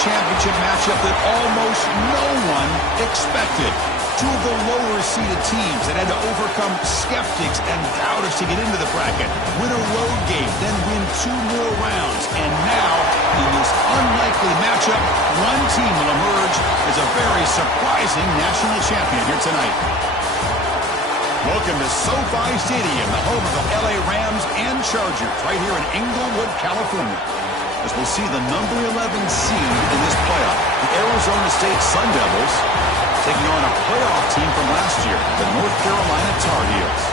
championship matchup that almost no one expected. Two of the lower-seeded teams that had to overcome skeptics and doubters to get into the bracket, win a road game, then win 2 more rounds. And now, in this unlikely matchup, one team will emerge as a very surprising national champion here tonight. Welcome to SoFi Stadium, the home of the LA Rams and Chargers, right here in Inglewood, California. As we'll see the number 11 seed in this playoff, the Arizona State Sun Devils, taking on a playoff team from last year, the North Carolina Tar Heels.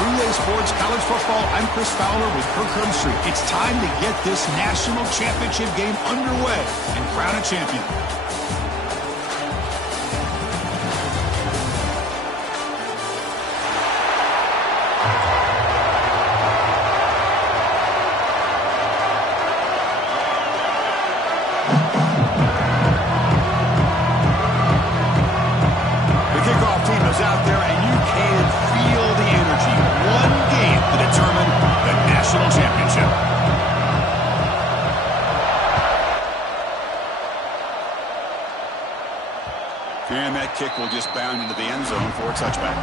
3A Sports College Football, I'm Chris Fowler with Kirk Herbstreit. It's time to get this national championship game underway and crown a champion. Out there, and you can feel the energy. One game to determine the national championship. And that kick will just bound into the end zone for a touchback.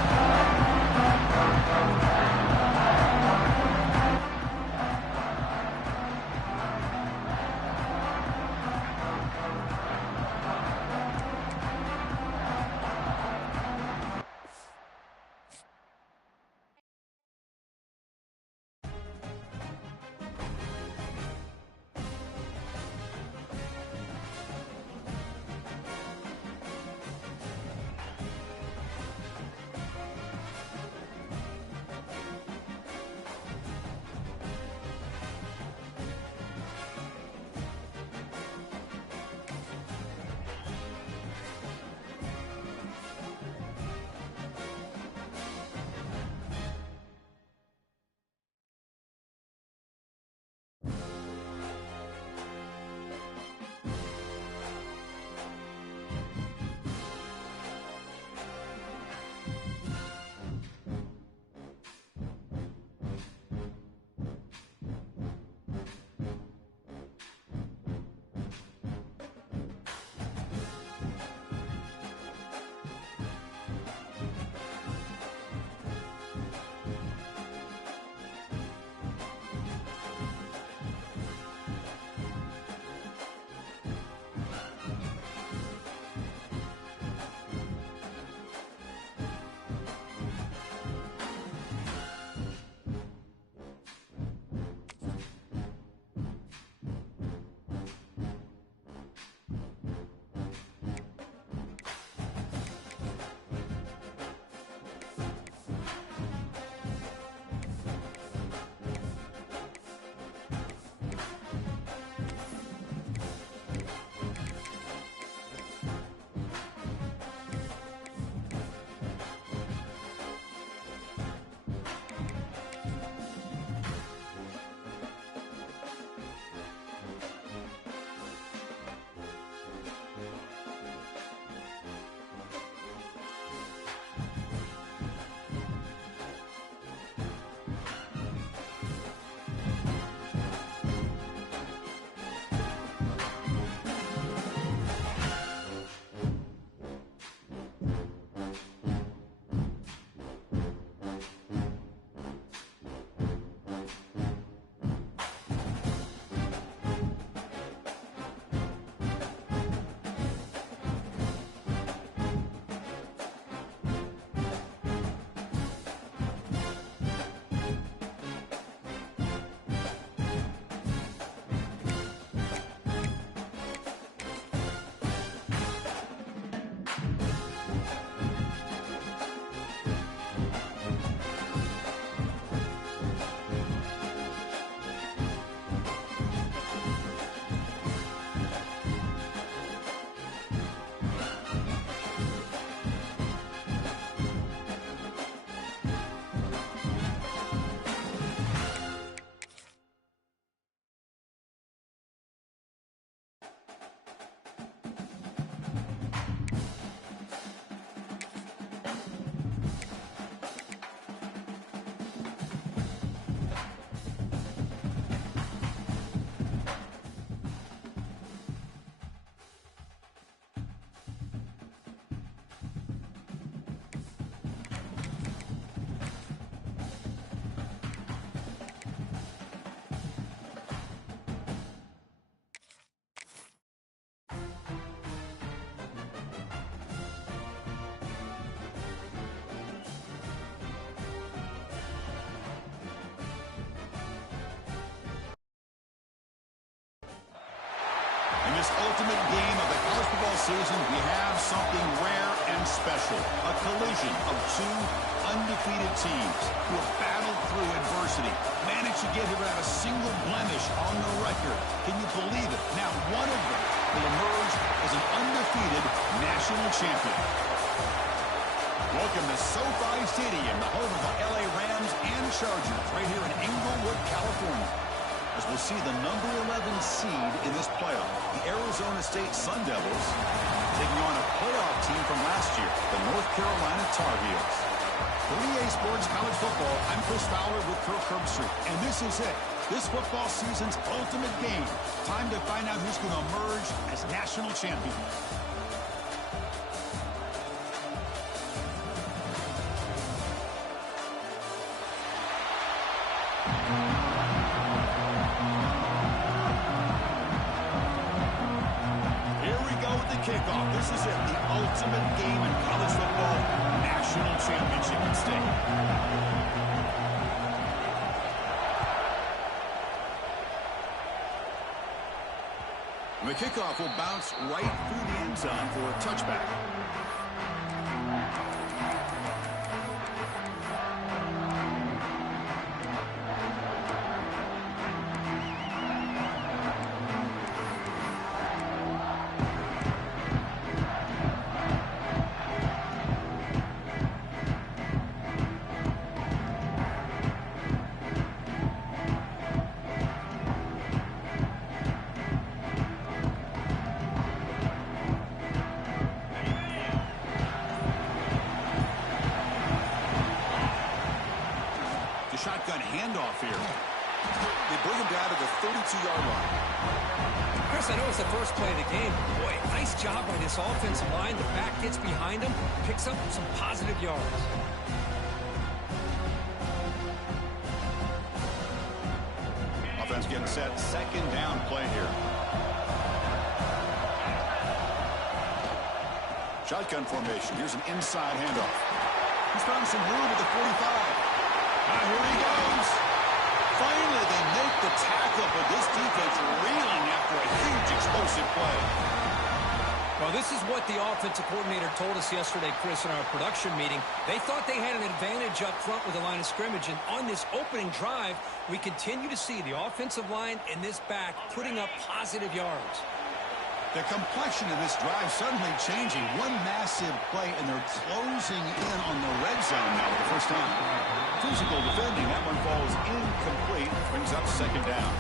ultimate game of the college football season, we have something rare and special. A collision of two undefeated teams who have battled through adversity, managed to get here without a single blemish on the record. Can you believe it? Now one of them will emerge as an undefeated national champion. Welcome to SoFi Stadium, the home of the LA Rams and Chargers, right here in Inglewood, California, as we'll see the number 11 seed in this playoff, the Arizona State Sun Devils, taking on a playoff team from last year, the North Carolina Tar Heels. For EA Sports College Football, I'm Chris Fowler with Kirk Herbstreit, and this is it. This football season's ultimate game. Time to find out who's going to emerge as national champion. Kickoff. This is it, the ultimate game in college football, national championship at stake. The kickoff will bounce right through the end zone for a touchback. Shotgun handoff here. They bring him down to the 32-yard line. Chris, I know it's the first play of the game. Boy, nice job by this offensive line. The back gets behind him, picks up some positive yards. Offense getting set. Second down play here. Shotgun formation. Here's an inside handoff. He's found some room at the 45. Here he goes. Finally, they make the tackle, but this defense reeling after a huge explosive play. Well, this is what the offensive coordinator told us yesterday, Chris, in our production meeting. They thought they had an advantage up front with the line of scrimmage, and on this opening drive, we continue to see the offensive line and this back putting up positive yards. The complexion of this drive suddenly changing. One massive play, and they're closing in on the red zone now for the first time. Physical defending. That one falls incomplete. Brings up second down.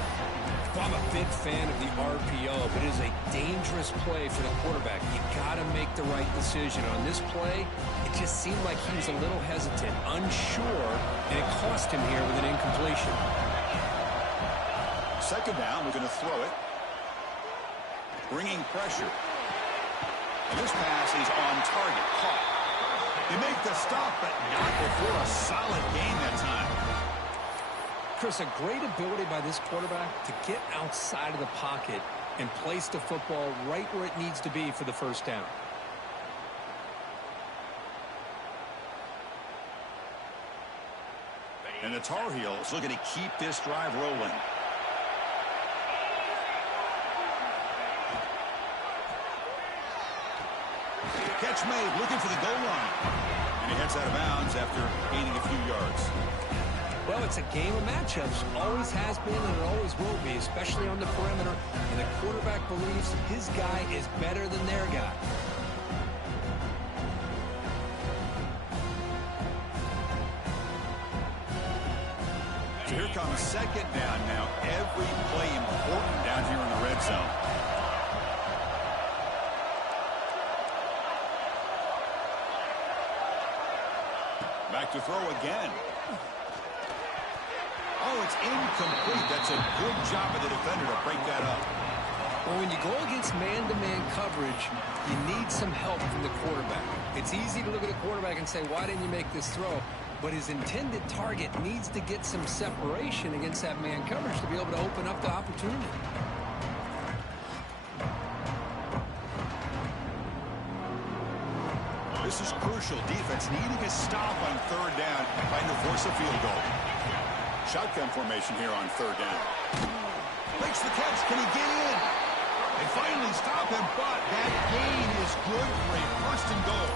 Well, I'm a big fan of the RPO, but it is a dangerous play for the quarterback. You got to make the right decision. On this play, it just seemed like he was a little hesitant, unsure, and it cost him here with an incompletion. Second down, we're going to throw it. Bringing pressure. And this pass is on target. Caught. They make the stop, but not before a solid gain that time. Chris, a great ability by this quarterback to get outside of the pocket and place the football right where it needs to be for the first down. And the Tar Heels looking to keep this drive rolling. Catch made, looking for the goal line. And he heads out of bounds after gaining a few yards. Well, it's a game of matchups. Always has been and it always will be, especially on the perimeter. And the quarterback believes his guy is better than their guy. So here comes second down now. Every play important down here in the red zone. Back to throw again. Oh, it's incomplete. That's a good job of the defender to break that up. Well, when you go against man-to-man coverage, you need some help from the quarterback. It's easy to look at a quarterback and say, why didn't you make this throw? But his intended target needs to get some separation against that man coverage to be able to open up the opportunity. This is crucial. Defense needing a stop on third down, trying to force a field goal. Shotgun formation here on third down. Makes the catch. Can he get in? They finally stop him, but that gain is good for a first and goal.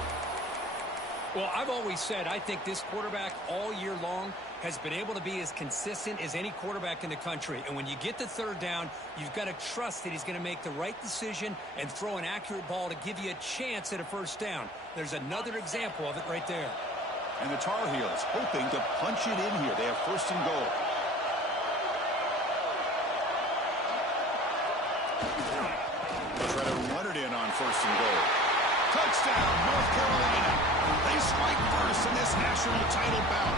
Well, I've always said I think this quarterback all year long has been able to be as consistent as any quarterback in the country. And when you get to third down, you've got to trust that he's going to make the right decision and throw an accurate ball to give you a chance at a first down. There's another example of it right there. And the Tar Heels hoping to punch it in here. They have first and goal. They'll try to run it in on first and goal. Touchdown, North Carolina. They strike first in this national title bout.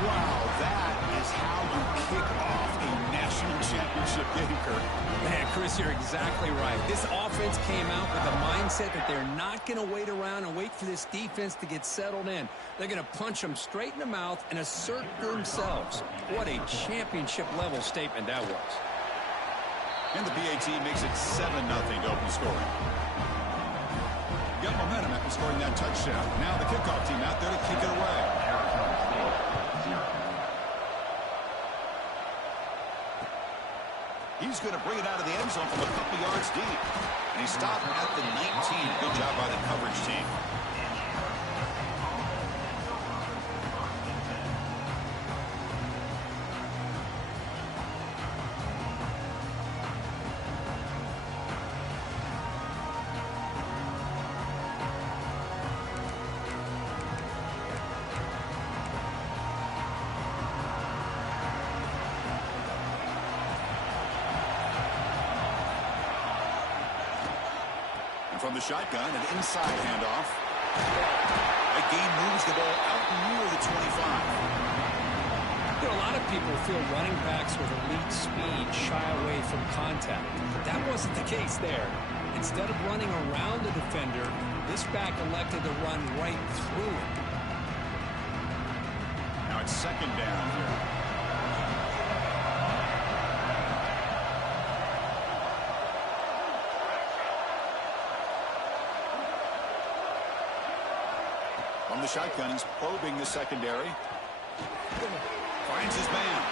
Wow, that is how you kick off a national championship game, Kirk. Man, Chris, you're exactly right. This offense came out with the mindset that they're not going to wait around and wait for this defense to get settled in. They're going to punch them straight in the mouth and assert themselves. What a championship-level statement that was. And the BAT makes it 7-0 to open scoring. Got momentum after scoring that touchdown. Now the kickoff team out there to kick it away. He's going to bring it out of the end zone from a couple yards deep. And he stopped at the 19. Good job by the coverage team. From the shotgun, an inside handoff. That gain moves the ball out near the 25. You know, a lot of people feel running backs with elite speed shy away from contact. But that wasn't the case there. Instead of running around the defender, this back elected to run right through him. Now it's second down here. From the shotgun, he's probing the secondary. Finds his man.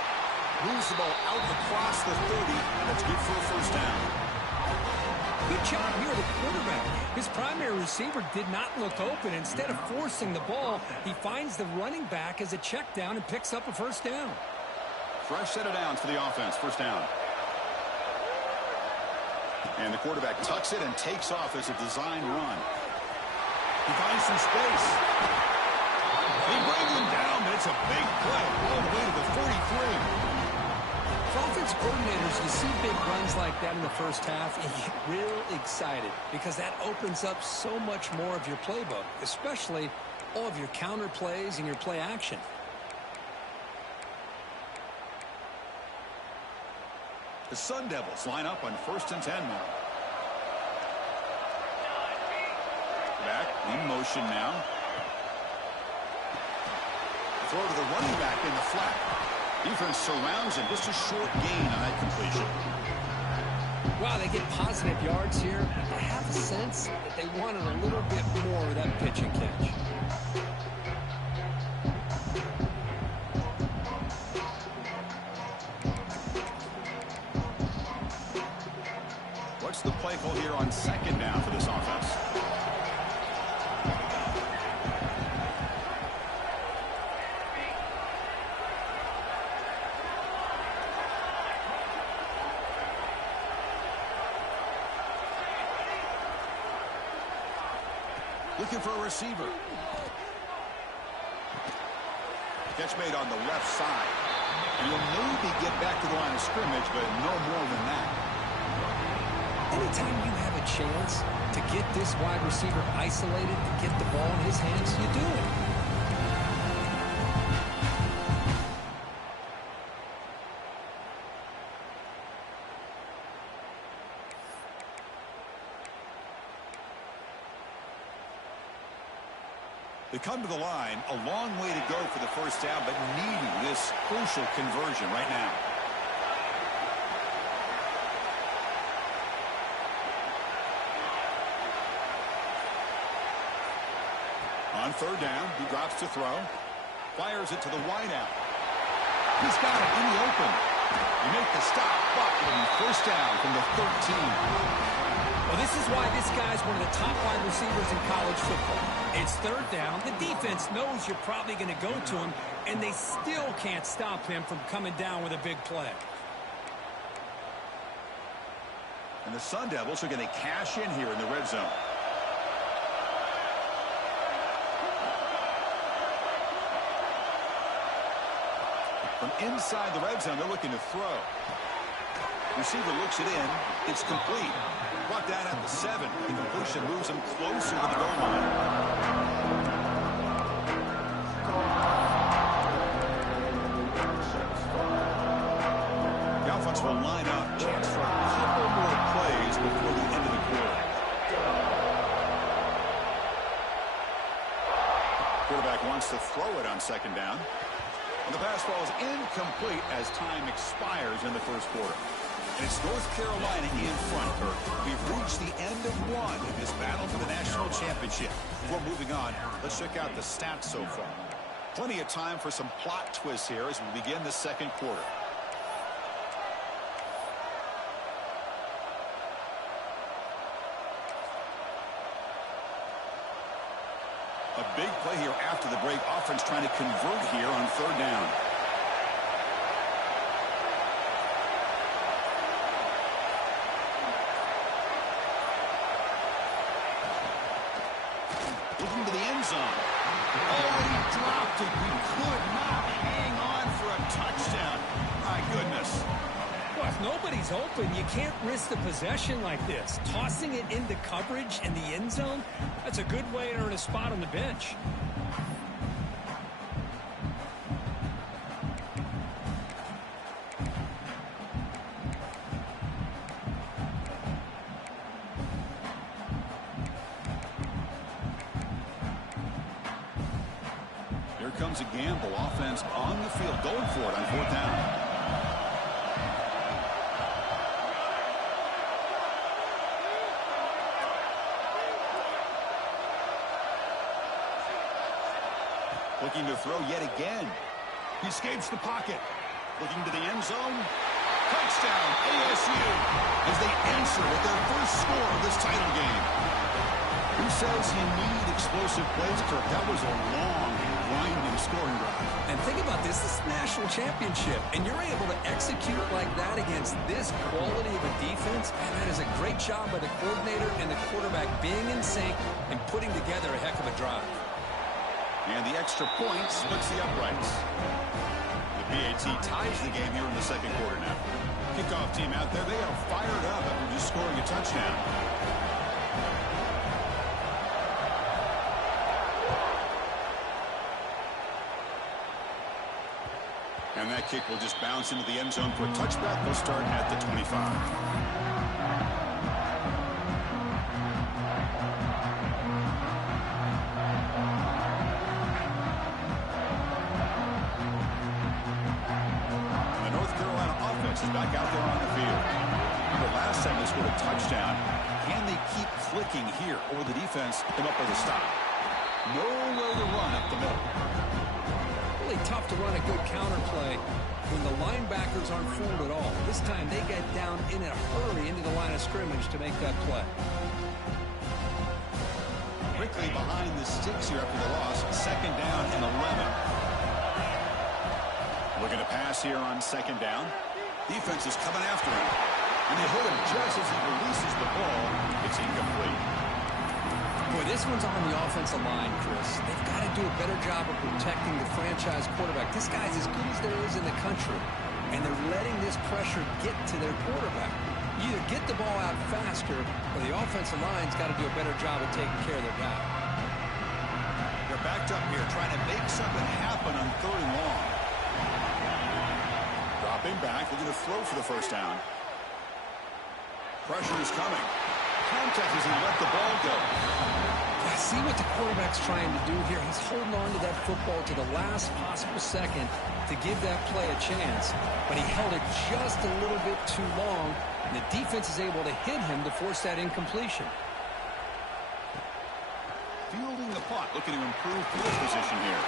Moves the ball out across the 30. That's good for a first down. Good job here, the quarterback. His primary receiver did not look open. Instead of forcing the ball, he finds the running back as a check down and picks up a first down. Fresh set of downs for the offense. First down. And the quarterback tucks it and takes off as a design run. He finds some space. They bring him down, but it's a big play all the way to the 43. For offense coordinators, you see big runs like that in the first half, and you get real excited because that opens up so much more of your playbook, especially all of your counter plays and your play action. The Sun Devils line up on 1st and 10 now. Back in motion now. Throw to the running back in the flat. Defense surrounds him. Just a short gain on that completion. Wow, they get positive yards here. I have a sense that they wanted a little bit more of that pitch and catch. What's the play call here on second down for this offense? Looking for a receiver. Catch made on the left side. And he'll maybe get back to the line of scrimmage, but no more than that. Anytime you have a chance to get this wide receiver isolated, to get the ball in his hands, you do it. They come to the line, a long way to go for the first down, but needing this crucial conversion right now. On third down, he drops to throw. Fires it to the wideout. He's got it in the open. You make the stop, but it'll be first down from the 13. Well, this is why this guy's one of the top wide receivers in college football. It's third down. The defense knows you're probably going to go to him, and they still can't stop him from coming down with a big play. And the Sun Devils are going to cash in here in the red zone. From inside the red zone, they're looking to throw. Receiver looks it in. It's complete. Brought down at the 7. The completion moves him closer to the goal line. The offense will line up. Chance for a couple more plays before the end of the quarter. Quarterback wants to throw it on second down. And the pass ball is incomplete as time expires in the first quarter. And it's North Carolina in front, Kirk. We've reached the end of one in this battle for the national championship. Before moving on, let's check out the stats so far. Plenty of time for some plot twists here as we begin the second quarter. A big play here after the break. Offense trying to convert here on third down. Looking to the end zone. Oh, he dropped it. He could not hang on for a touchdown. My goodness. Well, if nobody's open, you can't risk the possession like this. Tossing it into coverage in the end zone, that's a good way to earn a spot on the bench. Here comes a gamble. Offense on the field, going for it on fourth down. Looking to throw yet again. He escapes the pocket. Looking to the end zone. Touchdown, ASU, as they answer with their first score of this title game. Who says you need explosive plays, Kirk? That was a long, winding scoring drive. And think about this is the national championship, and you're able to execute like that against this quality of a defense, and that is a great job by the coordinator and the quarterback being in sync and putting together a heck of a drive. And the extra point splits the uprights. The PAT ties the game here in the second quarter now. Kickoff team out there, they are fired up after just scoring a touchdown. And that kick will just bounce into the end zone for a touchback. They'll start at the 25. Is back out there on the field. The last time they scored a touchdown. Can they keep clicking here, or the defense come up with a stop? Nowhere to run up the middle. Really tough to run a good counter play when the linebackers aren't fooled at all. This time they get down in a hurry into the line of scrimmage to make that play. Quickly behind the sticks here after the loss. Second down and 11. Looking to pass here on second down. Defense is coming after him. And they hit him just as he releases the ball. It's incomplete. Boy, this one's on the offensive line, Chris. They've got to do a better job of protecting the franchise quarterback. This guy's as good as there is in the country. And they're letting this pressure get to their quarterback. You either get the ball out faster, or the offensive line's got to do a better job of taking care of their guy. They're backed up here trying to make something happen on third and long. Dropping back, looking to throw for the first down. Pressure is coming. Contact as he let the ball go. Yeah, see what the quarterback's trying to do here. He's holding on to that football to the last possible second to give that play a chance. But he held it just a little bit too long, and the defense is able to hit him to force that incompletion. Fielding the punt, looking to improve field position here.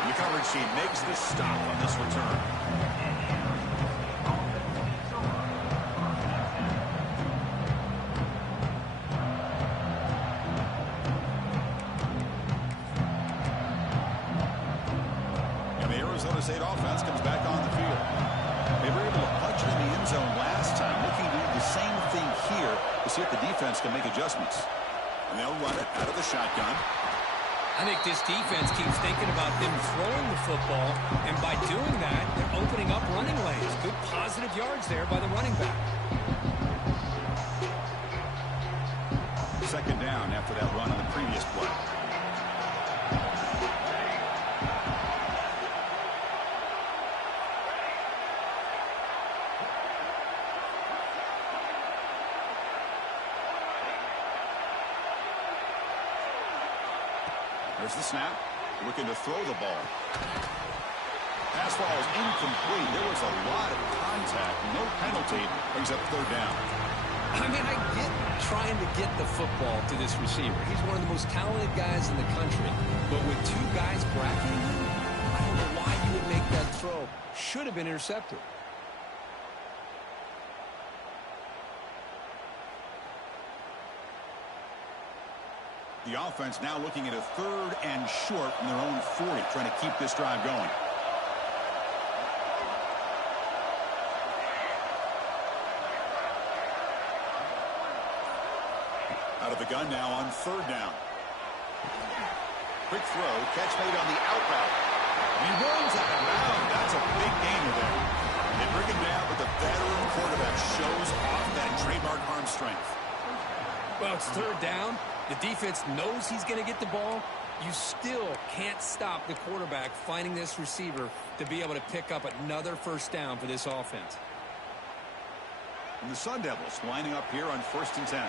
And the coverage team makes the stop on this return. Arizona State offense comes back on the field. They were able to punch it in the end zone last time. Looking to do the same thing here to see if the defense can make adjustments. And they'll run it out of the shotgun. I think this defense keeps thinking about them throwing the football, and by doing that, they're opening up running lanes. Good positive yards there by the running back. Second down after that run on the previous play. There's the snap. Looking to throw the ball. Pass ball is incomplete. There was a lot of contact. No penalty. Brings up third down. I mean, I get trying to get the football to this receiver. He's one of the most talented guys in the country. But with two guys bracketing him, I don't know why you would make that throw. Should have been intercepted. The offense now looking at a third and short from their own 40, trying to keep this drive going. Out of the gun now on third down. Quick throw, catch made on the out route. He runs out of bounds. That's a big gainer there. They bring him down, but the veteran quarterback shows off that trademark arm strength. Well, it's third down. The defense knows he's going to get the ball. You still can't stop the quarterback finding this receiver to be able to pick up another first down for this offense. And the Sun Devils lining up here on 1st and 10.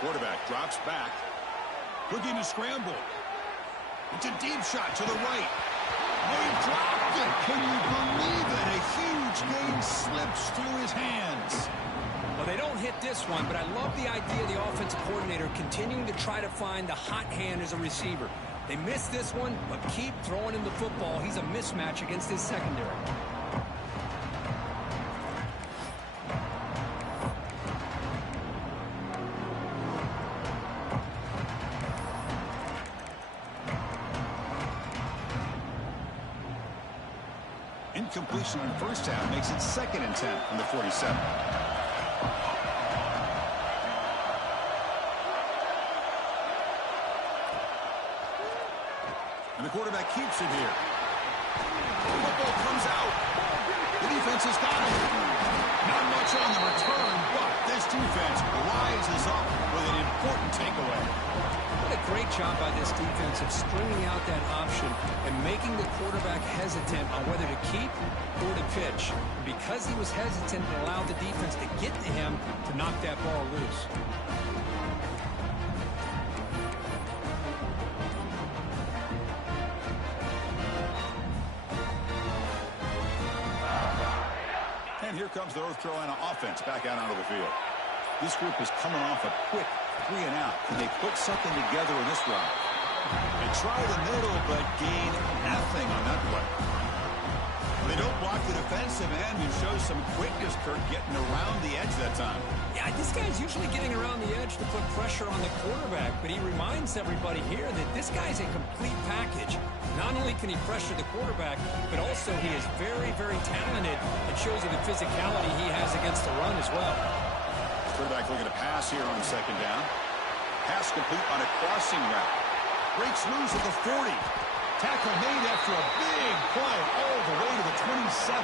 Quarterback drops back. Looking to scramble. It's a deep shot to the right. They dropped it. Can you believe it? A huge gain slips through his hands. Well, they don't hit this one, but I love the idea of the offensive coordinator continuing to try to find the hot hand as a receiver. They missed this one, but keep throwing him the football. He's a mismatch against his secondary. Incompletion on first down makes it 2nd and 10 from the 47. And the quarterback keeps it here. The football comes out. The defense has got it. Not much on the return, but this defense rises up with an important takeaway. What a great job by this defense of stringing out that option and making the quarterback hesitant on whether to keep or to pitch. Because he was hesitant, it allowed the defense to get to him to knock that ball loose. And here comes the North Carolina offense back out onto the field. This group is coming off a quick 3 and out. Can they put something together in this round? They try the middle, but gain nothing on that play. They don't block the defensive end, who shows some quickness, Kurt, getting around the edge that time. Yeah, this guy's usually getting around the edge to put pressure on the quarterback, but he reminds everybody here that this guy's a complete package. Not only can he pressure the quarterback, but also he is very, very talented. It shows you the physicality he has against the run as well. Quarterback looking to pass here on 2nd down. Pass complete on a crossing route. Breaks loose at the 40. Tackle made after a big play all the way to the 27.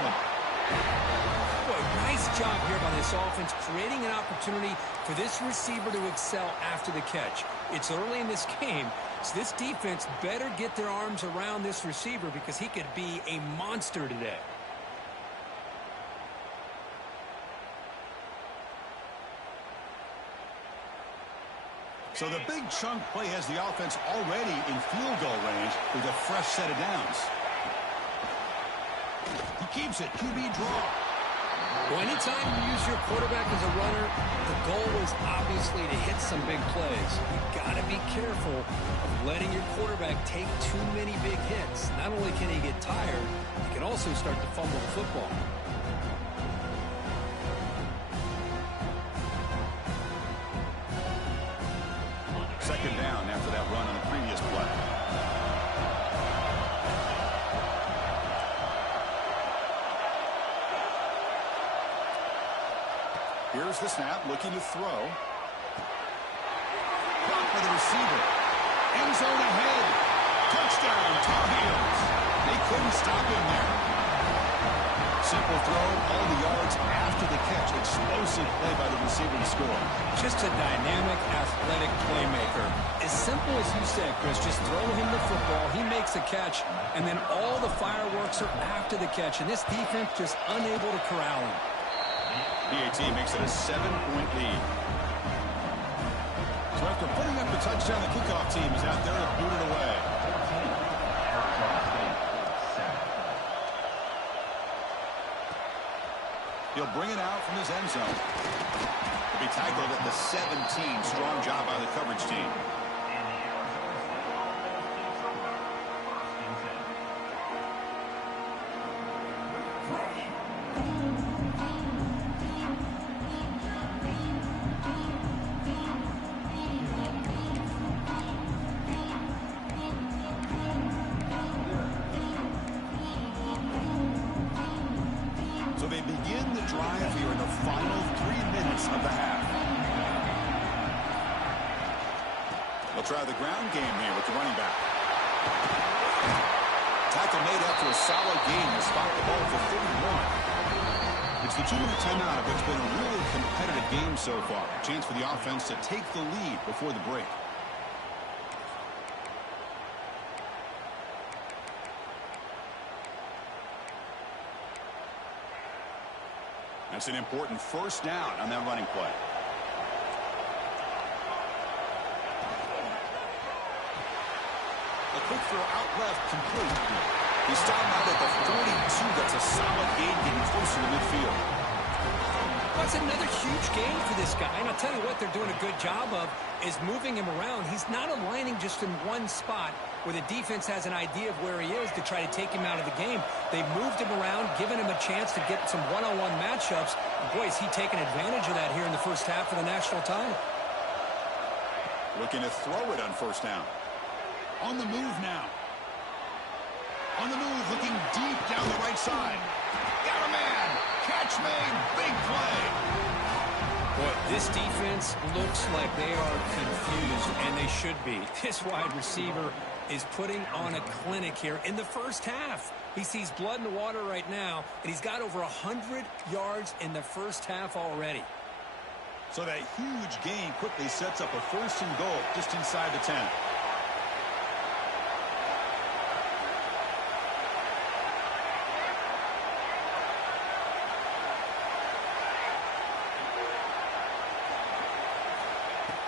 Boy, nice job here by this offense, creating an opportunity for this receiver to excel after the catch. It's early in this game, so this defense better get their arms around this receiver because he could be a monster today. So the big chunk play has the offense already in field goal range with a fresh set of downs. He keeps it. QB draw. Well, anytime you use your quarterback as a runner, the goal is obviously to hit some big plays. You've got to be careful of letting your quarterback take too many big hits. Not only can he get tired, he can also start to fumble the football. Second down after that run on the previous play. Here's the snap, looking to throw. Blocked by the receiver. End zone ahead. Touchdown, Tar Heels. They couldn't stop him there. Simple throw, all the yards after the catch. Explosive play by the receiver to score. Just a dynamic, athletic playmaker. As simple as you said, Chris, just throw him the football. He makes a catch, and then all the fireworks are after the catch. And this defense just unable to corral him. PAT makes it a 7-point lead. So after putting up the touchdown, the kickoff team is out there to boot it away. He'll bring it out from his end zone. He'll be tackled at the 17. Strong job by the coverage team. So they begin the drive here in the final 3 minutes of the half. They'll try the ground game here with the running back. Tackle made after a solid gain to spot the ball for 31. It's the 2-minute timeout of what's been a really competitive game so far. A chance for the offense to take the lead before the break. That's an important first down on that running play. A quick throw out left, complete. He stopped out at the 42. That's a solid gain getting closer to midfield. That's another huge gain for this guy. And I'll tell you what they're doing a good job of is moving him around. He's not aligning just in one spot where the defense has an idea of where he is to try to take him out of the game. They've moved him around, given him a chance to get some one-on-one matchups. Boy, is he taking advantage of that here in the first half of the national title. Looking to throw it on first down. On the move now. On the move, looking deep down the right side. Got a man. Catch made. Big play. Boy, this defense looks like they are confused, and they should be. This wide receiver is putting on a clinic here in the first half. He sees blood in the water right now, and he's got over 100 yards in the first half already. So that huge gain quickly sets up a first and goal just inside the 10.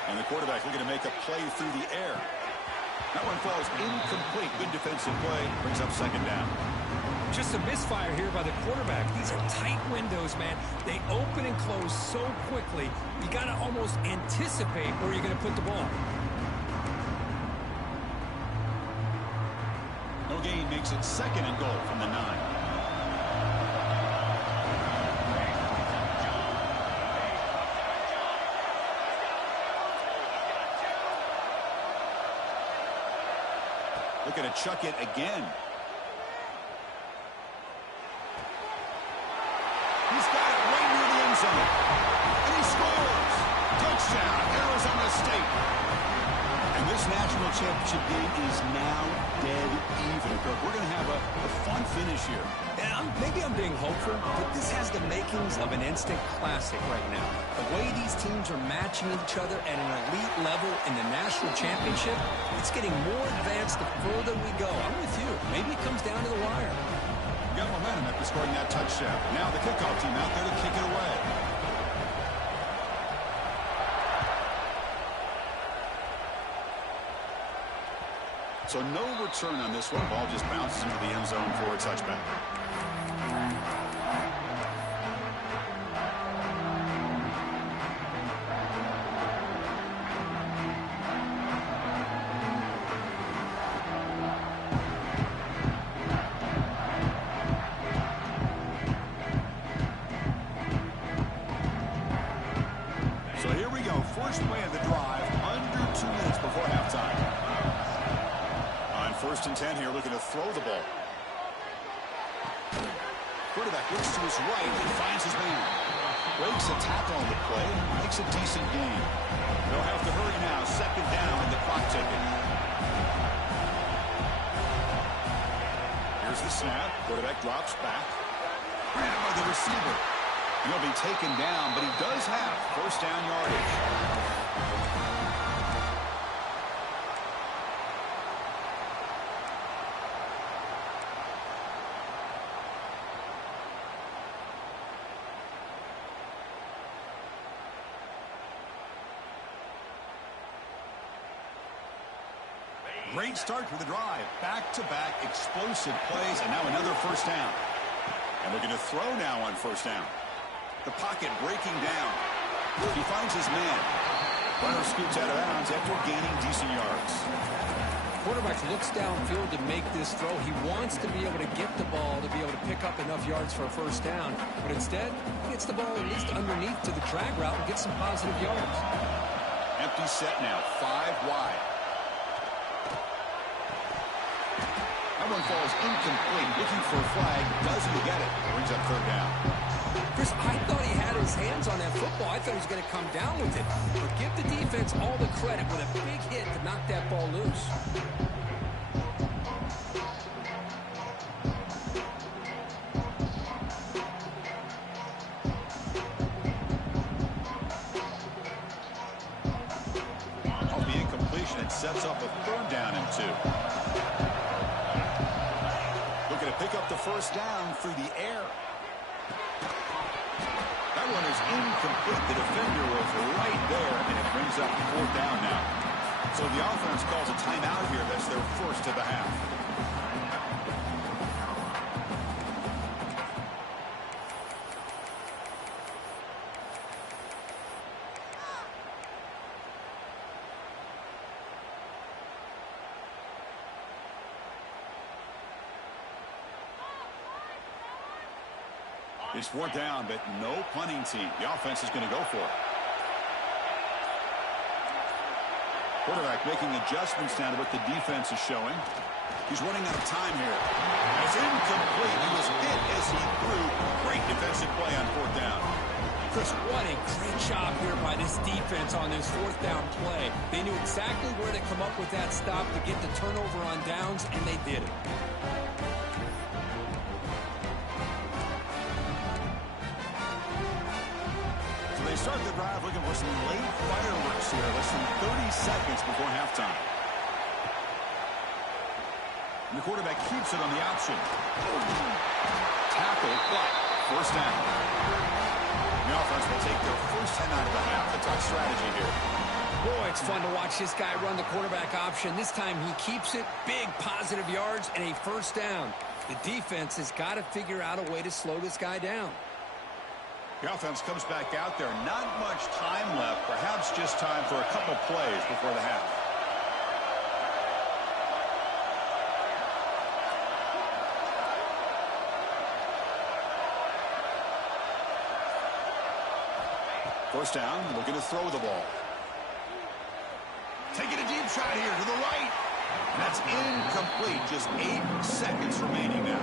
And the quarterback looking to make a play through the air. That one falls incomplete. Good defensive play. Brings up second down. Just a misfire here by the quarterback. These are tight windows, man. They open and close so quickly. You got to almost anticipate where you're going to put the ball. No gain makes it second and goal from the 9. Looking to chuck it again. He's got it right near the end zone. And he scores. Touchdown, Arizona State. And this national championship game is now dead even. We're going to have a fun finish here. And maybe I'm being hopeful, but this has the makings of an instant classic right now. The way these teams are matching each other at an elite level in the national championship, it's getting more advanced the further we go. I'm with you. Maybe it comes down to the wire. Got momentum after scoring that touchdown. Now the kickoff team out there to kick it away. So no return on this one. Ball just bounces into the end zone for a touchback. first play of the drive, under 2 minutes before halftime. On 1st and 10 here, looking to throw the ball. Quarterback looks to his right and finds his man. Breaks a tackle on the play, makes a decent gain. They'll have to hurry now. 2nd down and the clock ticking. Here's the snap. Quarterback drops back. Ran by the receiver. He'll be taken down, but he does have 1st down yardage. Great start to the drive. Back-to-back explosive plays, and now another 1st down. And looking to throw now on 1st down. The pocket breaking down. He finds his man. Runner scoots out of bounds after gaining decent yards. Quarterback looks downfield to make this throw. He wants to be able to get the ball to be able to pick up enough yards for a 1st down. But instead, he gets the ball at least underneath to the drag route and gets some positive yards. Empty set now, 5 wide. That one falls incomplete. Looking for a flag. Doesn't get it. Brings up 3rd down. Chris, I thought he had his hands on that football. I thought he was going to come down with it. But give the defense all the credit with a big hit to knock that ball loose. Off the incompletion, it sets up a 3rd down and 2. Looking to pick up the 1st down through the air. That one is incomplete. The defender was right there, and it brings up 4th down now. So the offense calls a timeout here. That's their 1st of the half. It's 4th down, but no punting team. The offense is going to go for it. Quarterback making adjustments now to what the defense is showing. He's running out of time here. It's incomplete. He was hit as he threw. Great defensive play on 4th down. Chris, what a great job here by this defense on this 4th down play. They knew exactly where to come up with that stop to get the turnover on downs, and they did it. They start the drive looking for some late fireworks here. Less than 30 seconds before halftime. And the quarterback keeps it on the option. Tackle, but 1st down. The offense will take their 1st 10 out of the half. A tough strategy here. Boy, it's fun to watch this guy run the quarterback option. This time he keeps it. Big positive yards and a 1st down. The defense has got to figure out a way to slow this guy down. The offense comes back out there. Not much time left. Perhaps just time for a couple plays before the half. First down, looking to throw the ball. Taking a deep shot here to the right. And that's incomplete. Just 8 seconds remaining now.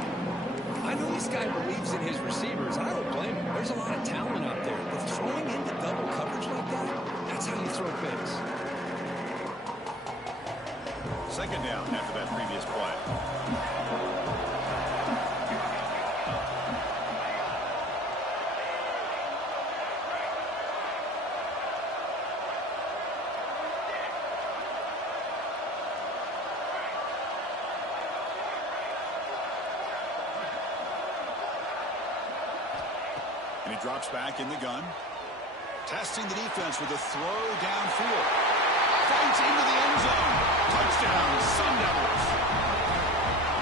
I know this guy believes in his receivers. I don't blame him. There's a lot of talent out there. But throwing into double coverage like that, that's how you throw picks. 2nd down after that previous play. And he drops back in the gun. Testing the defense with a throw downfield. Fights into the end zone. Touchdown, Sun Devils.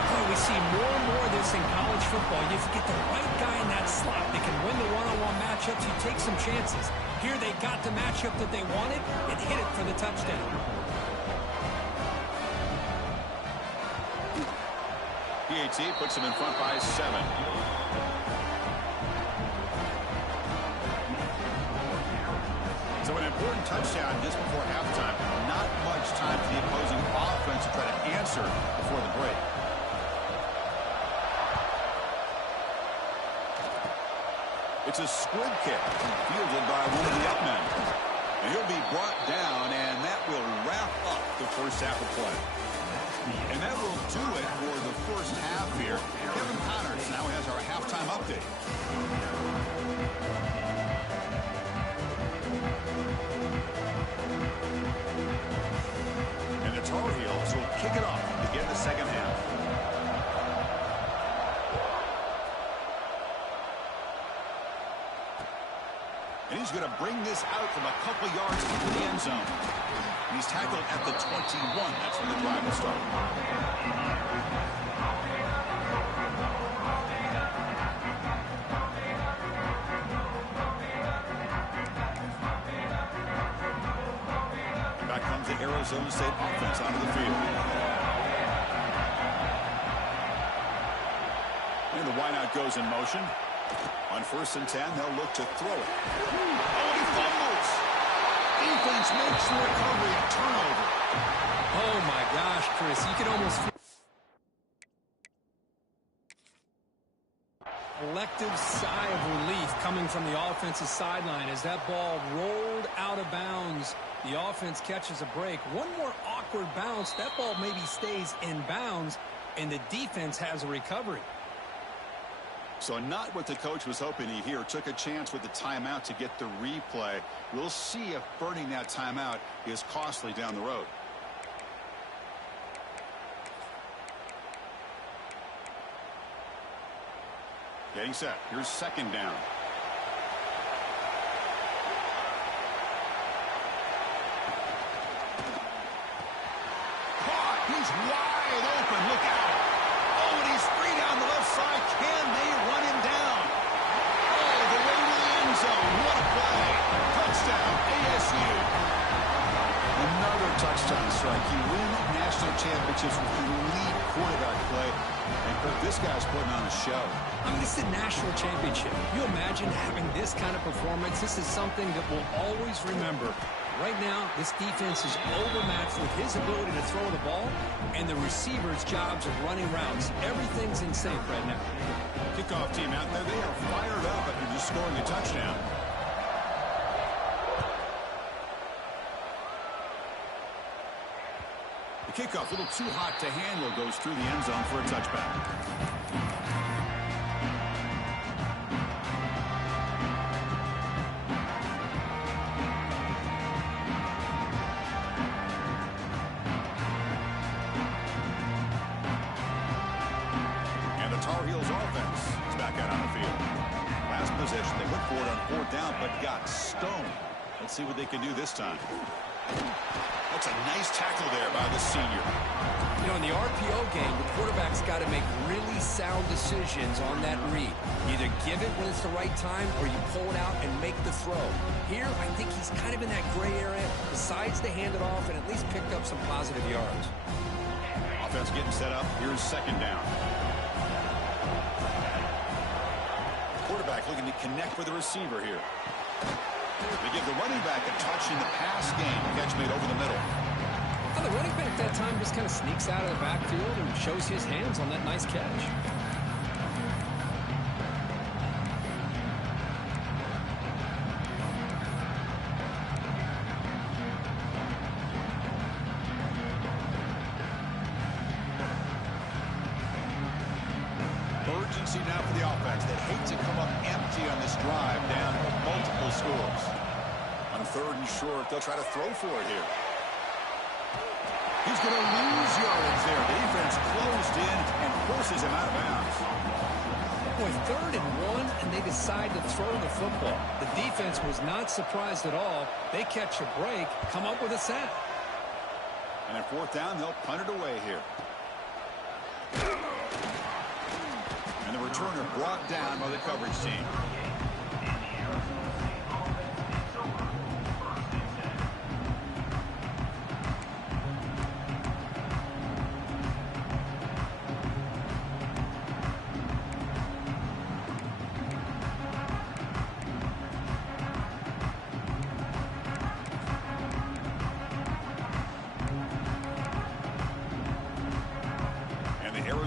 Boy, we see more and more of this in college football. You have to get the right guy in that slot. They can win the one-on-one matchups. You take some chances. Here they got the matchup that they wanted and hit it for the touchdown. PAT puts them in front by 7. So an important touchdown just before halftime. Not much time for the opposing offense to try to answer before the break. It's a squib kick, fielded by one of the up men. And he'll be brought down, and that will wrap up the first half of play. And that will do it for the first half here. Kevin Connors now has our halftime update. And the Tar Heels will kick it off to begin the second half. And he's going to bring this out from a couple yards into the end zone. And he's tackled at the 21. That's when the drive will start. And back comes the Arizona State offense onto the field. And the wideout goes in motion. On 1st and 10, they'll look to throw it. Oh, and he fumbles. Defense makes the recovery, a turnover. Oh, my gosh, Chris. You can almost feel collective sigh of relief coming from the offensive sideline as that ball rolled out of bounds. The offense catches a break. One more awkward bounce. That ball maybe stays in bounds, and the defense has a recovery. So not what the coach was hoping to hear. Took a chance with the timeout to get the replay. We'll see if burning that timeout is costly down the road. Getting set. Here's 2nd down. Caught. He's wide open. Look out. Oh, and he's free down the left side. Can they run him down? Oh, the way to the end zone. What a play. Touchdown, ASU. Another touchdown strike. You win national championships with elite quarterback play. And Kirk, this guy's putting on a show. I mean, this is a national championship. Can you imagine having this kind of performance? This is something that we'll always remember. Right now, this defense is overmatched with his ability to throw the ball and the receivers' jobs of running routes. Everything's in sync right now. Kickoff team out there. They are fired up after just scoring a touchdown. The kickoff, a little too hot to handle, goes through the end zone for a touchback. They went for it on 4th down, but got stoned. Let's see what they can do this time. That's a nice tackle there by the senior. You know, in the RPO game, the quarterback's got to make really sound decisions on that read. Either give it when it's the right time, or you pull it out and make the throw. Here, I think he's kind of in that gray area, decides to hand it off, and at least picked up some positive yards. Offense getting set up. Here's 2nd down. Quarterback looking to connect with the receiver here. They give the running back a touch in the pass game. Catch made over the middle. Well, the running back at that time just kind of sneaks out of the backfield and shows his hands on that nice catch. Urgency now for the offense. They hate to come up empty on this drive down multiple scores. On 3rd and short, they'll try to throw for it here. He's going to lose yardage there. The defense closed in and forces him out of bounds. Boy, 3rd and 1, and they decide to throw the football. The defense was not surprised at all. They catch a break, come up with a sack. And at 4th down, they'll punt it away here. And the returner brought down by the coverage team.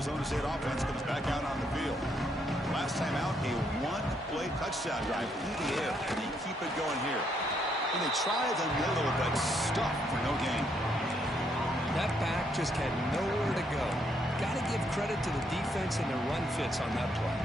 Arizona State offense comes back out on the field. Last time out, a one-play touchdown drive through the air, and they keep it going here. And they try the middle, but stuck for no gain. That back just had nowhere to go. Got to give credit to the defense and their run fits on that play.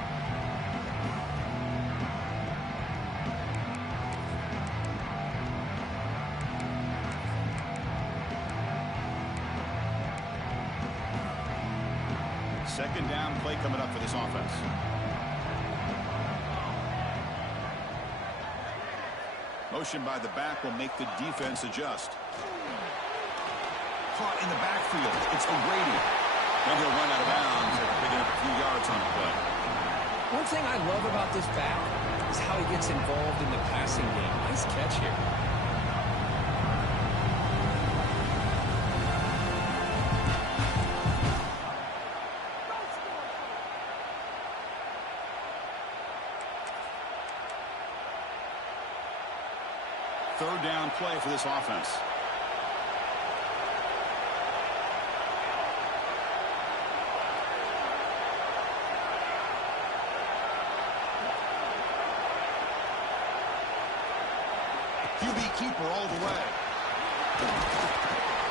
Second down play coming up for this offense. Motion by the back will make the defense adjust. Caught in the backfield. It's O'Grady. And he'll run out of bounds after picking up a few yards on the play. One thing I love about this back is how he gets involved in the passing game. Nice catch here. Third down play for this offense. QB keeper all the way.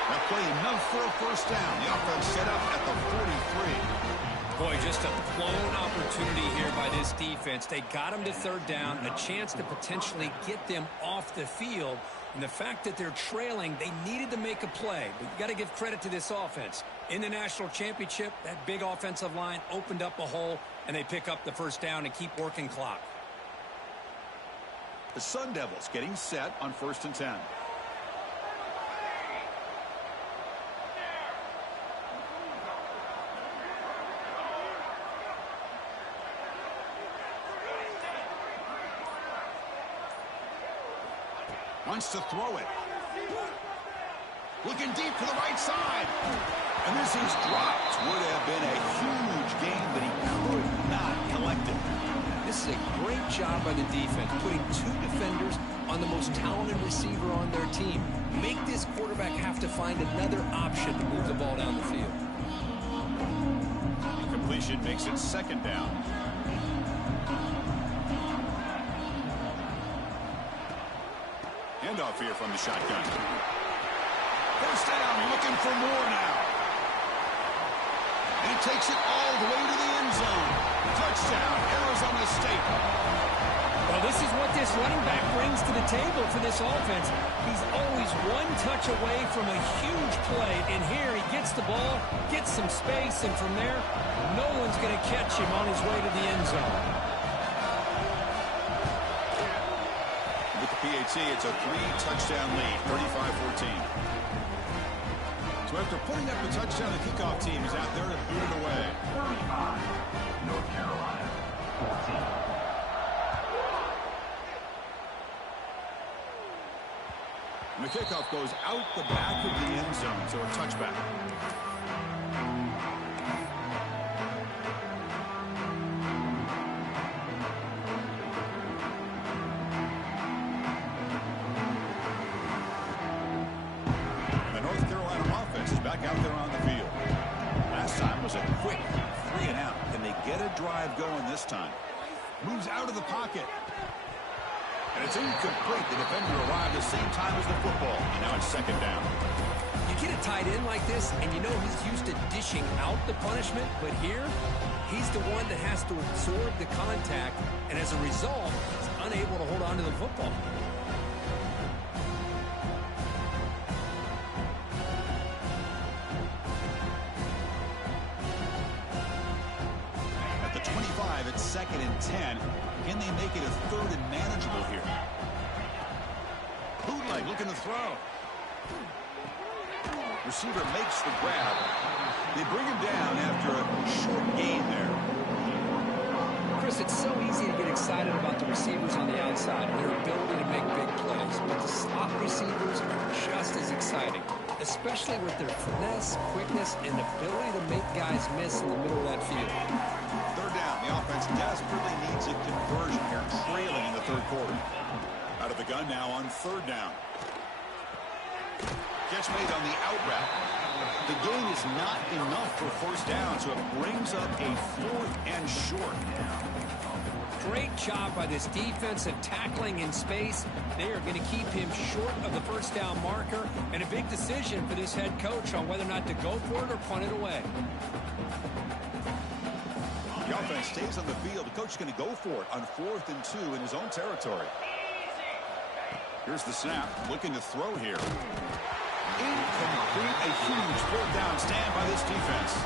That play enough for a first down. The offense set up at the 43. Boy, just a blown opportunity here by this defense. They got him to third down, a chance to potentially get them off the field. And the fact that they're trailing, they needed to make a play. But you got to give credit to this offense. In the national championship, that big offensive line opened up a hole, and they pick up the first down and keep working clock. The Sun Devils getting set on 1st and 10. Wants to throw it. Looking deep to the right side. And this is dropped. Would have been a huge game, but he could not collect it. This is a great job by the defense, putting two defenders on the most talented receiver on their team. Make this quarterback have to find another option to move the ball down the field. Incompletion makes it second down. Handoff here from the shotgun. First down, looking for more now. And he takes it all the way to the end zone. Touchdown, Arizona State. Well, this is what this running back brings to the table for this offense. He's always one touch away from a huge play. And here he gets the ball, gets some space, and from there, no one's going to catch him on his way to the end zone. With the PAT, it's a 3-touchdown lead, 35-14. So after putting up the touchdown, the kickoff team is out there to boot it away. 35, North Carolina, 14. And the kickoff goes out the back of the end zone, so a touchback. The North Carolina offense is back out there on the field. Last time was a quick 3-and-out. Can they get a drive going this time? Moves out of the pocket. And it's incomplete. The defender arrived at the same time as the football. And now it's second down. You get a tight end like this, and you know he's used to dishing out the punishment. But here, he's the one that has to absorb the contact. And as a result, he's unable to hold on to the football. At the 25, it's 2nd and 10. Can they make it a 3rd and manageable here? Bootleg looking to throw. Receiver makes the grab. They bring him down after a short gain there. Chris, it's so easy to get excited about the receivers on the outside and their ability to make big plays. But the slot receivers are just as exciting, especially with their finesse, quickness, and ability to make guys miss in the middle of that field. Third down. The offense desperately needs a conversion here, trailing in the third quarter. Out of the gun now on 3rd down. Gets catch made on the out route. The gain is not enough for first down, so it brings up a 4th and short. Great job by this defensive tackling in space. They are going to keep him short of the first down marker, and a big decision for this head coach on whether or not to go for it or punt it away. The offense stays on the field. The coach is going to go for it on 4th and 2 in his own territory. Here's the snap, looking to throw here. Incomplete, a huge 4th down stand by this defense.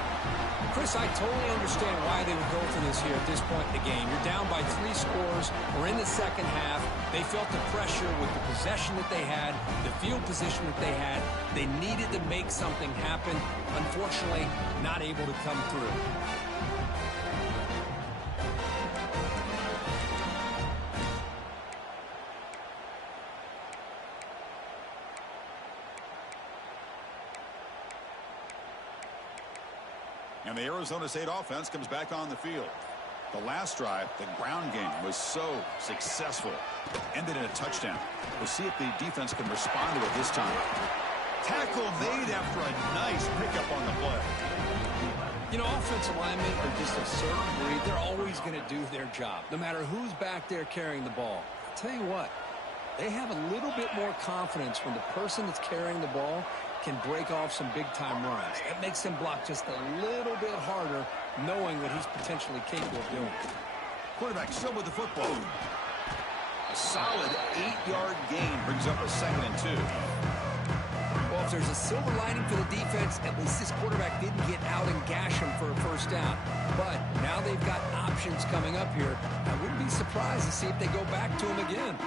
Chris, I totally understand why they would go for this here at this point in the game. You're down by 3 scores. We're in the second half. They felt the pressure with the possession that they had, the field position that they had. They needed to make something happen. Unfortunately, not able to come through. And the Arizona State offense comes back on the field. The last drive, the ground game, was so successful. Ended in a touchdown. We'll see if the defense can respond to it this time. Tackle made after a nice pickup on the play. You know, offensive linemen are just a certain breed. They're always going to do their job, no matter who's back there carrying the ball. I'll tell you what, they have a little bit more confidence when the person that's carrying the ball can break off some big-time runs. It makes him block just a little bit harder, knowing what he's potentially capable of doing. Quarterback still with the football. A solid 8-yard gain brings up a 2nd and 2. Well, if there's a silver lining for the defense, at least this quarterback didn't get out and gash him for a first down. But now they've got options coming up here. I wouldn't be surprised to see if they go back to him again.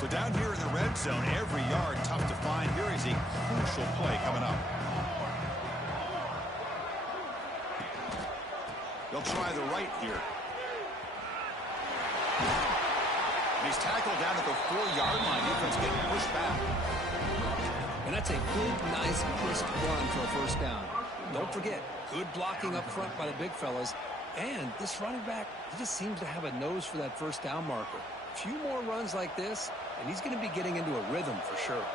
So down here in the red zone, every yard tough to find. Here is a crucial play coming up. They'll try the right here. And he's tackled down at the 4-yard line. Defense getting pushed back. And that's a good, nice, crisp run for a first down. Don't forget, good blocking up front by the big fellas. And this running back, he just seems to have a nose for that first down marker. A few more runs like this, and he's going to be getting into a rhythm for sure.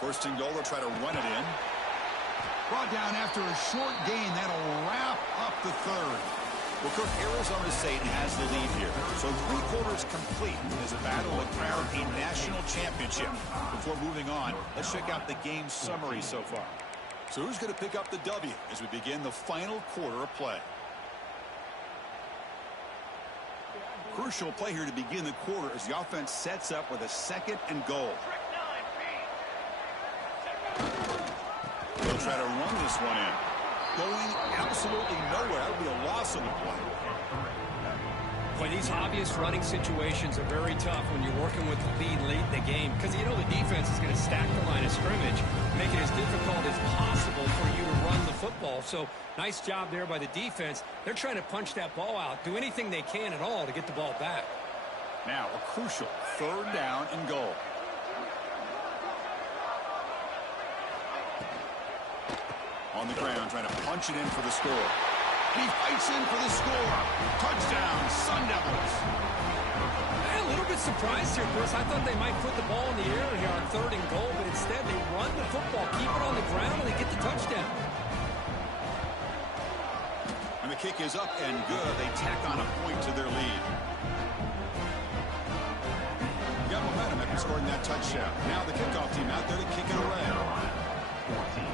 First and goal, they'll try to run it in. Brought down after a short gain. That'll wrap up the 3rd. Well, Cook, Arizona State has the lead here. So 3 quarters complete as a battle to crown a national championship. Before moving on, let's check out the game summary so far. So who's going to pick up the W as we begin the final quarter of play? Crucial play here to begin the quarter as the offense sets up with a 2nd and goal. They'll try to run this one in. Going absolutely nowhere. That would be a loss on the play. Boy, these obvious running situations are very tough when you're working with the lead late in the game because you know the defense is going to stack the line of scrimmage, make it as difficult as possible for you to run the football. So nice job there by the defense. They're trying to punch that ball out, do anything they can at all to get the ball back. Now a crucial 3rd down and goal. On the ground, trying to punch it in for the score. And he fights in for the score. Touchdown, Sun Devils. I'm a little bit surprised here, Chris. I thought they might put the ball in the air here on 3rd and goal, but instead they run the football, keep it on the ground, and they get the touchdown. And the kick is up and good. They tack on a point to their lead. Got momentum after scoring that touchdown. Now the kickoff team out there to kick it away. 14.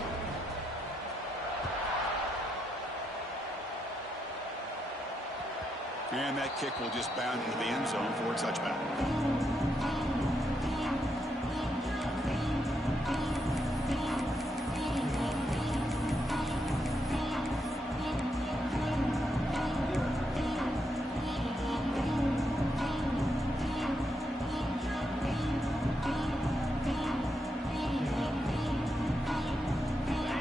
And that kick will just bound into the end zone for a touchback.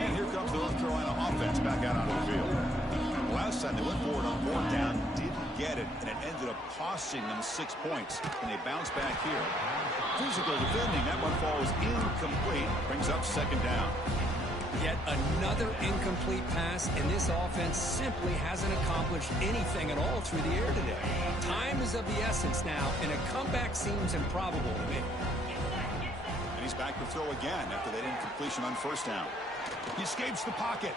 And here comes the North Carolina offense back out onto the field. Last time they went forward on 4th down, didn't get it, and it ended up costing them 6 points. And they bounce back here. Physical defending. That one falls incomplete. Brings up 2nd down. Yet another incomplete pass, and this offense simply hasn't accomplished anything at all through the air today. Time is is of the essence now, and a comeback seems improbable to me. And he's back to throw again after that incompletion on first down. He escapes the pocket.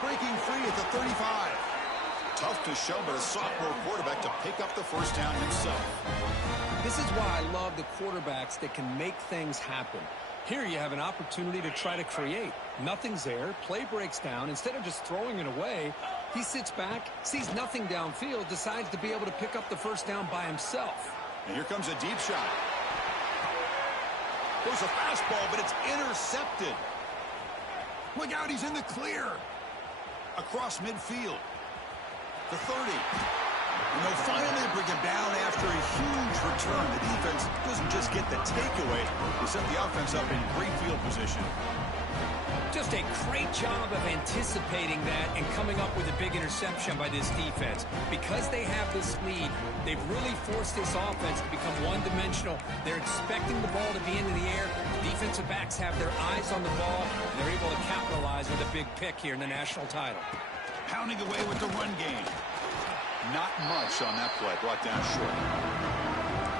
Breaking free at the 35. Tough to show, but a sophomore quarterback to pick up the first down himself. This is why I love the quarterbacks that can make things happen. Here you have an opportunity to try to create. Nothing's there. Play breaks down. Instead of just throwing it away, he sits back, sees nothing downfield, decides to be able to pick up the first down by himself. And here comes a deep shot. There's a fastball, but it's intercepted. Look out, he's in the clear. Across midfield. The 30. And they'll finally bring him down after a huge return. The defense doesn't just get the takeaway. They set the offense up in great field position. Just a great job of anticipating that and coming up with a big interception by this defense. Because they have this lead, they've really forced this offense to become one-dimensional. They're expecting the ball to be into the air. The defensive backs have their eyes on the ball, and they're able to capitalize with a big pick here in the national title. Pounding away with the run game. Not much on that play, brought down short.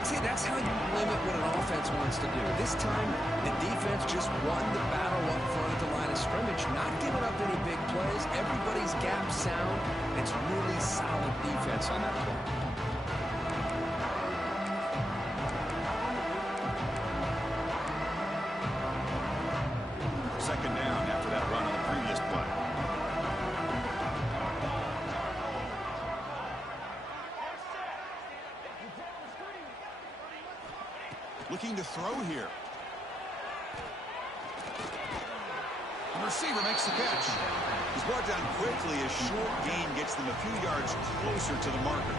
See, that's how you limit what an offense wants to do. This time, the defense just won the battle up front at the line of scrimmage, not giving up any big plays. Everybody's gap sound. It's really solid defense on that play. Second down after that run on the previous play. Looking to throw here. The receiver makes the catch. He's brought down quickly. A short gain gets them a few yards closer to the marker.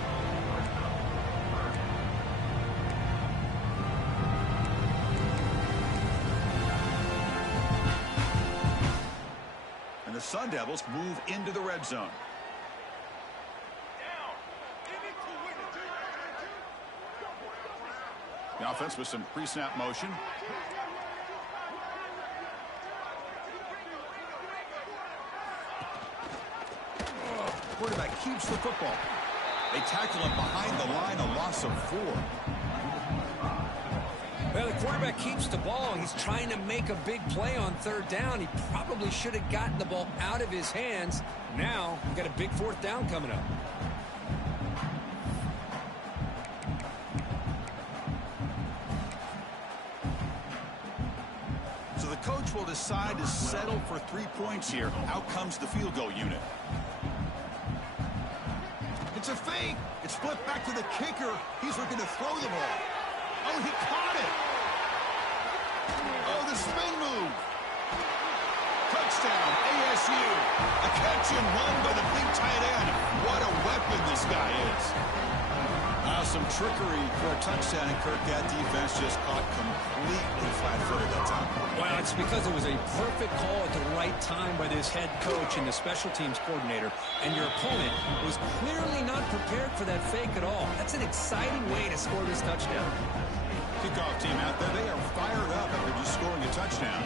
And the Sun Devils move into the red zone. The offense with some pre-snap motion. Quarterback keeps the football. They tackle him behind the line, a loss of 4. Well, the quarterback keeps the ball. He's trying to make a big play on third down. He probably should have gotten the ball out of his hands. Now, we've got a big fourth down coming up. So the coach will decide to settle for 3 points here. Out comes the field goal unit. It's a fake. It's flipped back to the kicker. He's looking to throw the ball. Oh, he caught it. Oh, the spin move. Touchdown, ASU. A catch and run by the big tight end. What a weapon this guy is. Some trickery for a touchdown, and Kirk, that defense just caught completely flat-footed that time. Well, it's because it was a perfect call at the right time by this head coach and the special teams coordinator, and your opponent was clearly not prepared for that fake at all. That's an exciting way to score this touchdown. Kickoff team out there, they are fired up after just scoring a touchdown.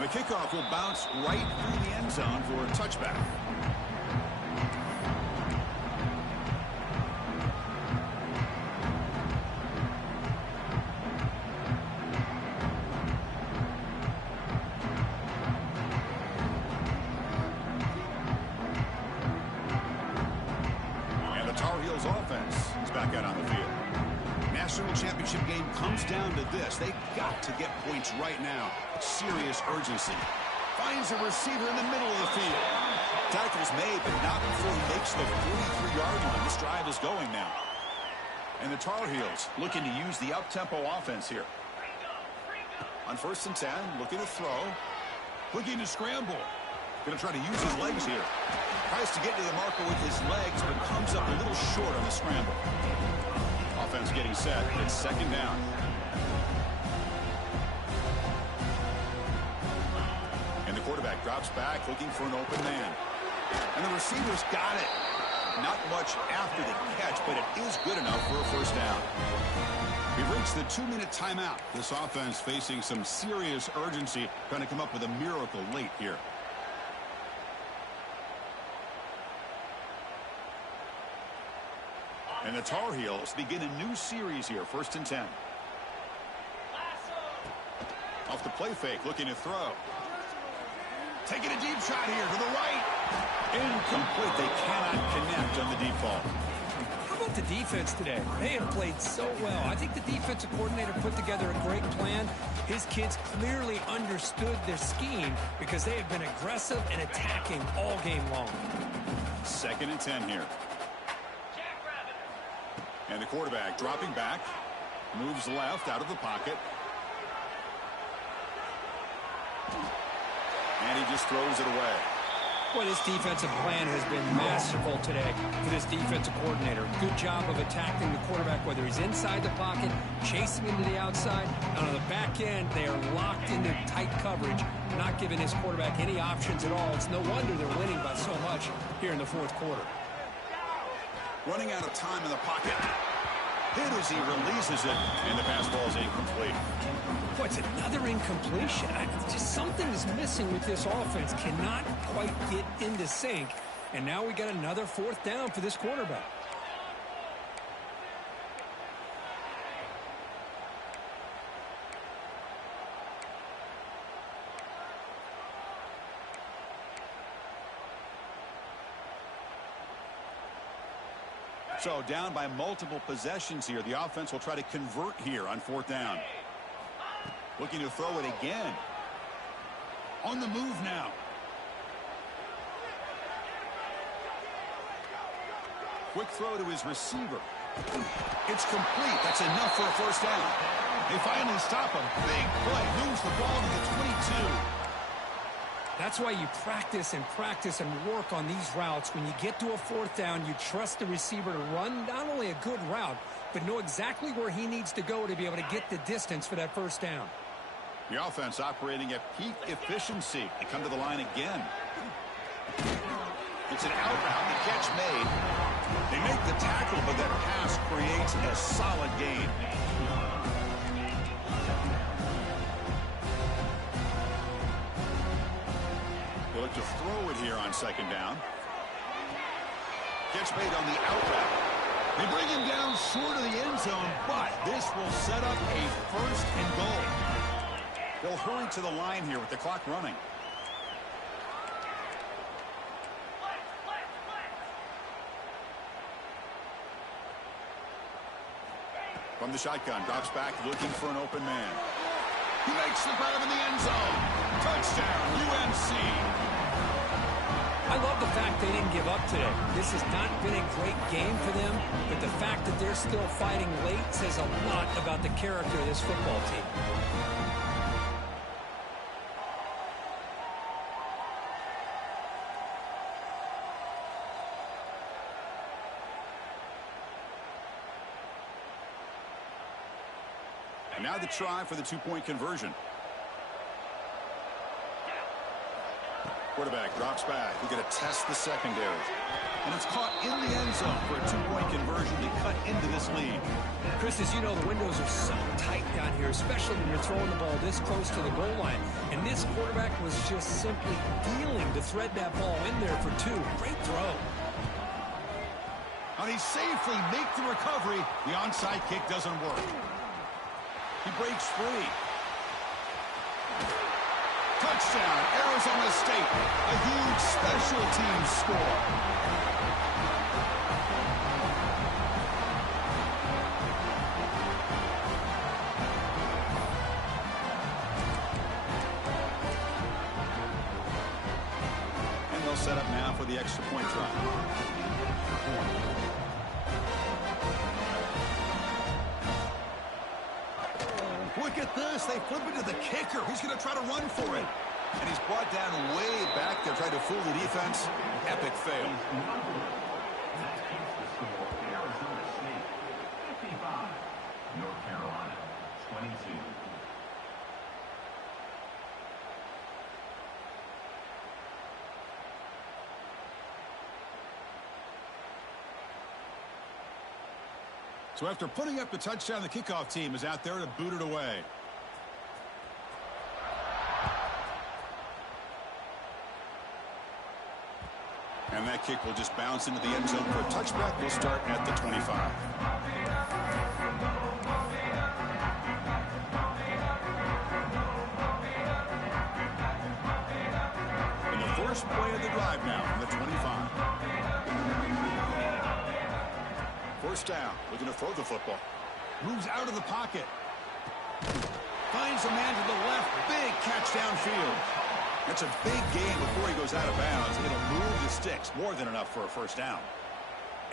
The kickoff will bounce right through the end zone for a touchback. And the Tar Heels offense is back out on the field. National championship game comes down to this. They've got to get points right now. Serious urgency. Finds a receiver in the middle of the field. Tackle's made, but not before he makes the 43-yard line. This drive is going now. And the Tar Heels looking to use the up-tempo offense here. On 1st and 10, looking to throw. Looking to scramble. Going to try to use his legs here. Tries to get to the marker with his legs, but comes up a little short on the scramble. Offense getting set. It's 2nd down. And the quarterback drops back, looking for an open man. And the receiver's got it. Not much after the catch, but it is good enough for a first down. We've reached the 2-minute timeout. This offense facing some serious urgency, trying to come up with a miracle late here. And the Tar Heels begin a new series here, 1st and 10. Off the play fake, looking to throw. Taking a deep shot here to the right. Incomplete. They cannot connect on the deep ball. How about the defense today? They have played so well. I think the defensive coordinator put together a great plan. His kids clearly understood their scheme because they have been aggressive and attacking all game long. 2nd and 10 here. And the quarterback dropping back. Moves left out of the pocket. And he just throws it away. Well, this defensive plan has been masterful today for this defensive coordinator. Good job of attacking the quarterback, whether he's inside the pocket, chasing him to the outside. And on the back end, they are locked into tight coverage, not giving his quarterback any options at all. It's no wonder they're winning by so much here in the 4th quarter. Running out of time in the pocket. Hit as he releases it, and the pass ball is incomplete. Boy, it's another incompletion. Just something is missing with this offense. Cannot quite get into sync. And now we got another 4th down for this quarterback. So down by multiple possessions here. The offense will try to convert here on 4th down. Looking to throw it again. On the move now. Quick throw to his receiver. It's complete. That's enough for a 1st down. They finally stop him. Big play. Moves the ball to the 22. That's why you practice and work on these routes. When you get to a 4th down, you trust the receiver to run not only a good route, but know exactly where he needs to go to be able to get the distance for that 1st down. The offense operating at peak efficiency. They come to the line again. It's an out route. The catch made. They make the tackle, but that pass creates a solid gain. They look to throw it here on 2nd down. Catch made on the out route. They bring him down short of the end zone, but this will set up a 1st and goal. They'll hurry to the line here with the clock running. From the shotgun, drops back, looking for an open man. He makes the grab in the end zone. Touchdown, UNC. I love the fact they didn't give up today. This has not been a great game for them, but the fact that they're still fighting late says a lot about the character of this football team. And now the try for the 2-point conversion. Quarterback drops back. We're going to test the secondary. And it's caught in the end zone for a 2-point conversion to cut into this lead. Chris, as you know, the windows are so tight down here, especially when you're throwing the ball this close to the goal line. And this quarterback was just simply dealing to thread that ball in there for 2. Great throw. And he safely makes the recovery. The onside kick doesn't work. He breaks free. Touchdown, Arizona State. A huge special teams score. And they'll set up now for the extra point try. Look at this. They flip it to the kicker. He's going to try to run for it. And he's brought down way back there, trying to fool the defense. Epic fail. Arizona State 55, North Carolina 22. So after putting up the touchdown, the kickoff team is out there to boot it away. And that kick will just bounce into the end zone for a touchback. We'll start at the 25. In the first play of the drive now from the 25. First down, looking to throw the football. Moves out of the pocket. Finds a man to the left. Big catch downfield. That's a big gain before he goes out of bounds. It'll move the sticks. More than enough for a first down.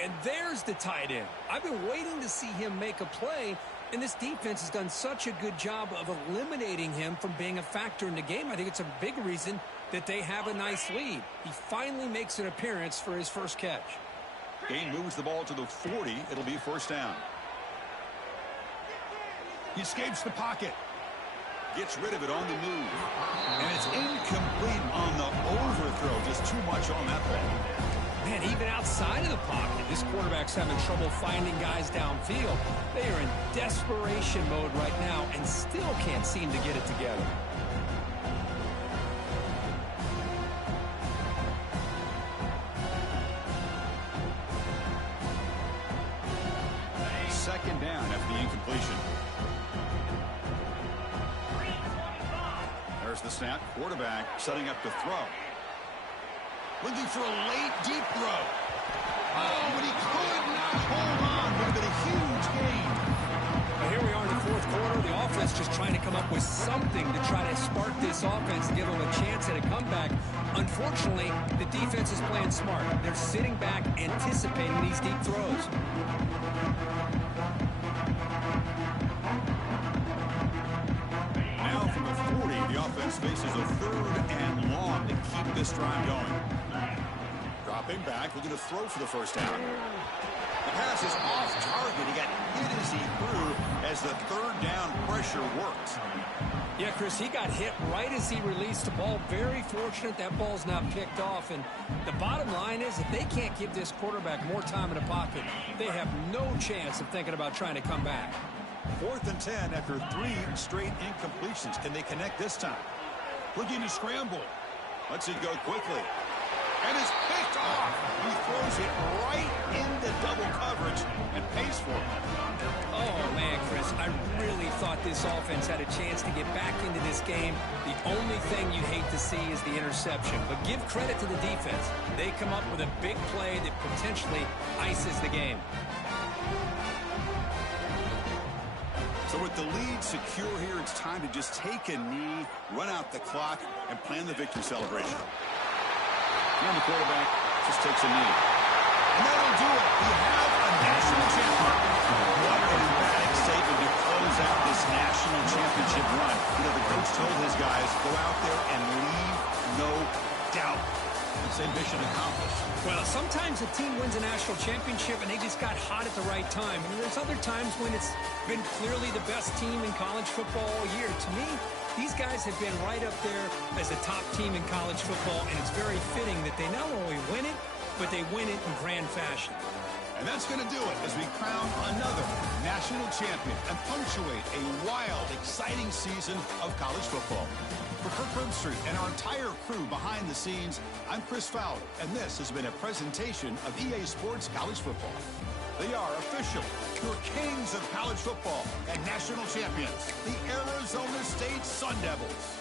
And there's the tight end. I've been waiting to see him make a play, and this defense has done such a good job of eliminating him from being a factor in the game. I think it's a big reason that they have a nice lead. He finally makes an appearance for his first catch. Gain moves the ball to the 40. It'll be first down. He escapes the pocket. Gets rid of it on the move. And it's incomplete on the overthrow. Just too much on that play. Man, even outside of the pocket, this quarterback's having trouble finding guys downfield. They are in desperation mode right now and still can't seem to get it together. Second down after the incompletion. There's the snap. Quarterback setting up to throw. Looking for a late, deep throw. Oh, but he could not hold on. Would have been a huge gain. Well, here we are in the fourth quarter. The offense just trying to come up with something to try to spark this offense and give them a chance at a comeback. Unfortunately, the defense is playing smart. They're sitting back, anticipating these deep throws. Now from the 40, the offense faces a third and long to keep this drive going. Dropping back, looking to throw for the first down. The pass is off target. He got hit as he threw as the third down pressure worked. Yeah, Chris, he got hit right as he released the ball. Very fortunate that ball's not picked off. And the bottom line is if they can't give this quarterback more time in the pocket, they have no chance of thinking about trying to come back. 4th and 10 after 3 straight incompletions. Can they connect this time? Looking to scramble. Lets it go quickly. And it's picked off. He throws it right into double coverage and pays for it. Oh, man, Chris, I really thought this offense had a chance to get back into this game. The only thing you'd hate to see is the interception. But give credit to the defense. They come up with a big play that potentially ices the game. So with the lead secure here, it's time to just take a knee, run out the clock, and plan the victory celebration. And the quarterback just takes a knee. And that'll do it. We have a national champion. What an emphatic statement to close out this national championship run. You know, the coach told his guys, go out there and leave no doubt. It's a mission accomplished. Well, sometimes a team wins a national championship and they just got hot at the right time. And there's other times when it's been clearly the best team in college football all year. To me, these guys have been right up there as a top team in college football, and it's very fitting that they not only win it, but they win it in grand fashion. And that's going to do it as we crown another national champion and punctuate a wild, exciting season of college football. For Kirk Herbstreit and our entire crew behind the scenes, I'm Chris Fowler, and this has been a presentation of EA Sports College Football. They are official, your kings of college football and national champions, the Arizona State Sun Devils.